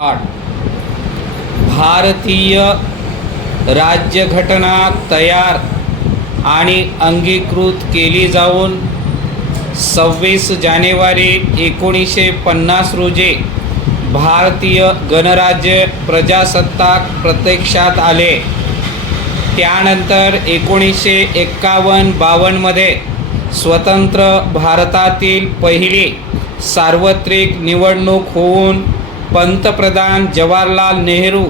8. भारतीय राज्यघटना तयार आणि अंगीकृत केली जाऊन 26 जानेवारी 1950 रोजी भारतीय गणराज्य प्रजासत्ताक प्रत्यक्षात आले. त्यानंतर 1951-52 मध्ये स्वतंत्र भारतातील पहिली सार्वत्रिक निवडणूक होऊन पंतप्रधान जवाहरलाल नेहरू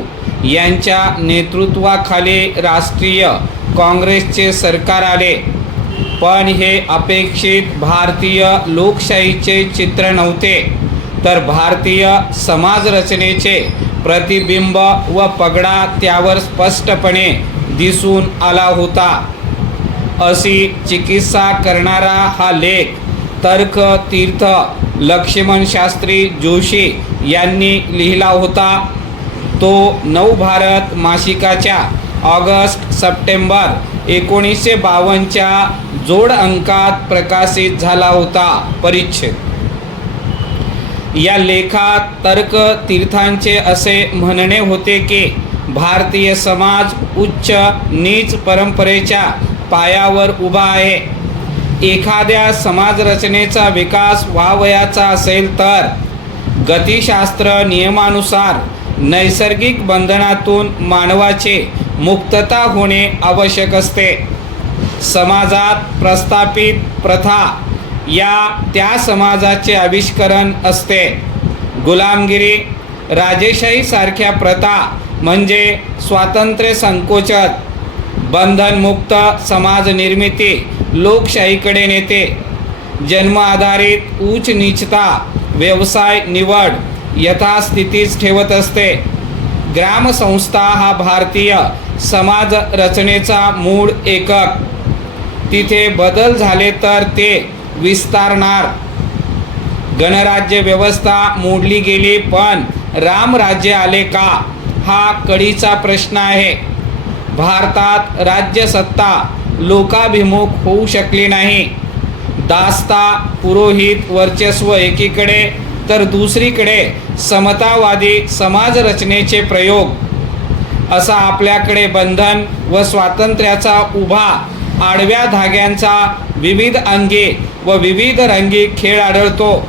यांच्या नेतृत्वाखाली राष्ट्रीय काँग्रेसचे सरकार आले. पण हे अपेक्षित भारतीय लोकशाहीचे चित्र नव्हते, तर भारतीय समाजरचनेचे प्रतिबिंब व पगडा त्यावर स्पष्टपणे दिसून आला होता. अशी चिकित्सा करणारा हा लेख तर्क तीर्थ लक्ष्मण शास्त्री जोशी यांनी लिहिला होता. तो नवभारत मासिकाच्या ऑगस्ट-सप्टेंबर 1952च्या जोड अंकात प्रकाशित झाला होता. परिच्छेद. या लेखात तर्क तीर्थांचे असे म्हणणे होते की भारतीय समाज उच्च नीच परंपरेच्या पायावर उभा आहे. एखाद्या समाजरचनेचा विकास व्हावयाचा असेल तर गतिशास्त्र नियमानुसार नैसर्गिक बंधनातून मानवाची मुक्तता होणे आवश्यक असते. समाजात प्रस्थापित प्रथा या त्या समाजाचे आविष्करण असते. गुलामगिरी, राजेशाही सारख्या प्रथा म्हणजे स्वातंत्र्य संकोचन. बंधनमुक्त समाज निर्मिती लोकशाहीकडे नेते. जन्म आधारित उच्च नीचता व्यवसाय निवड यथास्थितीच ठेवत असते. ग्रामसंस्था हा भारतीय समाज रचनेचा मूळ एकक. तिथे बदल झाले तर ते विस्तारणार. गणराज्य व्यवस्था मोडली गेली, पण रामराज्य आले का, हा कळीचा प्रश्न आहे. भारतात राज्यसत्ता लोकाभिमुख होऊ शकली नाही. दास्ता पुरोहित वर्चस्व एकीकडे, तर दुसरीकडे समतावादी समाजरचनेचे प्रयोग. असा आपल्याकडे बंधन व स्वातंत्र्याचा उभा आडव्या धाग्यांचा विविध अंगी व विविध रंगी खेळ आढळतो.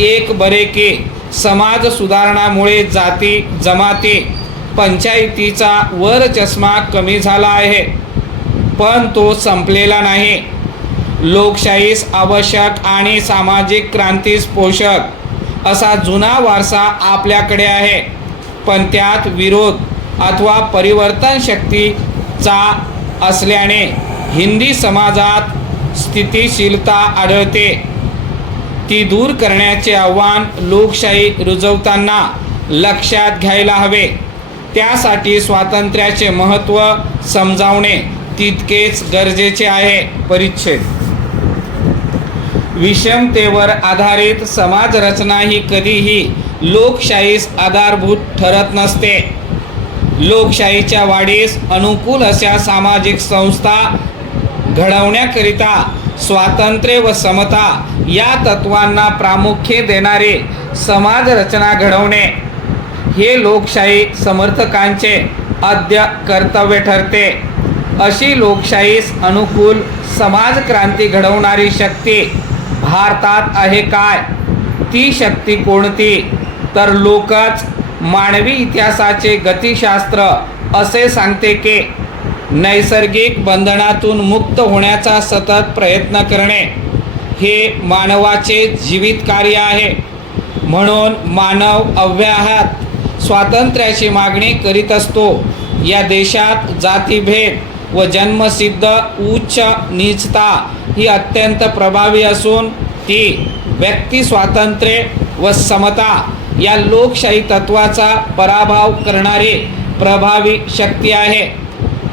एक बरे की समाज सुधारणामुळे जाती जमाती पंचायतीचा वर चष्मा कमी झाला आहे, पण तो संपलेला नाही. लोकशाहीस आवश्यक आणि सामाजिक क्रांतीस पोषक असा जुना वारसा आपल्याकडे आहे, पण त्यात विरोध अथवा परिवर्तन शक्तीचा असल्याने हिंदी समाजात स्थितिशीलता आढळते. ती दूर करण्याचे आव्हान लोकशाही रुजवताना लक्षात घ्यायला हवे. त्यासाठी स्वातंत्र्याचे महत्त्व समजावणे तितकेच गरजेचे आहे. परिच्छेद. विषमतेवर आधारित समाजरचना ही कधीही लोकशाहीस आधारभूत ठरत नसते. लोकशाहीच्या वाढीस अनुकूल अशा सामाजिक संस्था घडवण्याकरिता स्वातंत्र्य व समता या तत्वांना प्रामुख्य देणारी समाजरचना घडवणे हे लोकशाही समर्थकांचे आद्य कर्तव्य ठरते. अशी लोकशाहीस अनुकूल समाजक्रांती घडवणारी शक्ती भारतात आहे काय? ती शक्ती कोणती? तर लोकच. मानवी इतिहासाचे गतिशास्त्र असे सांगते की नैसर्गिक बंधनातून मुक्त होण्याचा सतत प्रयत्न करणे हे मानवाचे जीवित कार्य आहे. म्हणून मानव अव्याहत स्वातंत्र्याची मागणी करीत असतो. या देशात जातीभेद व जन्मसिद्ध उच्च नीचता ही अत्यंत प्रभावी असून ती व्यक्ती स्वातंत्र्य व समता या लोकशाही तत्वाचा पराभव करणारी प्रभावी शक्ती आहे.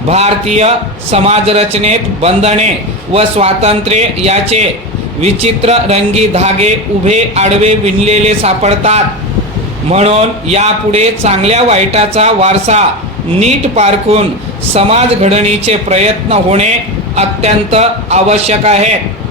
भारतीय समाजरचनेत बंधने व स्वातंत्र्य याचे विचित्र रंगी धागे उभे आडवे विणलेले सापडतात. म्हणून यापुढे चांगल्या वाईटाचा वारसा नीट पारखून समाज घडणीचे प्रयत्न होणे अत्यंत आवश्यक आहे.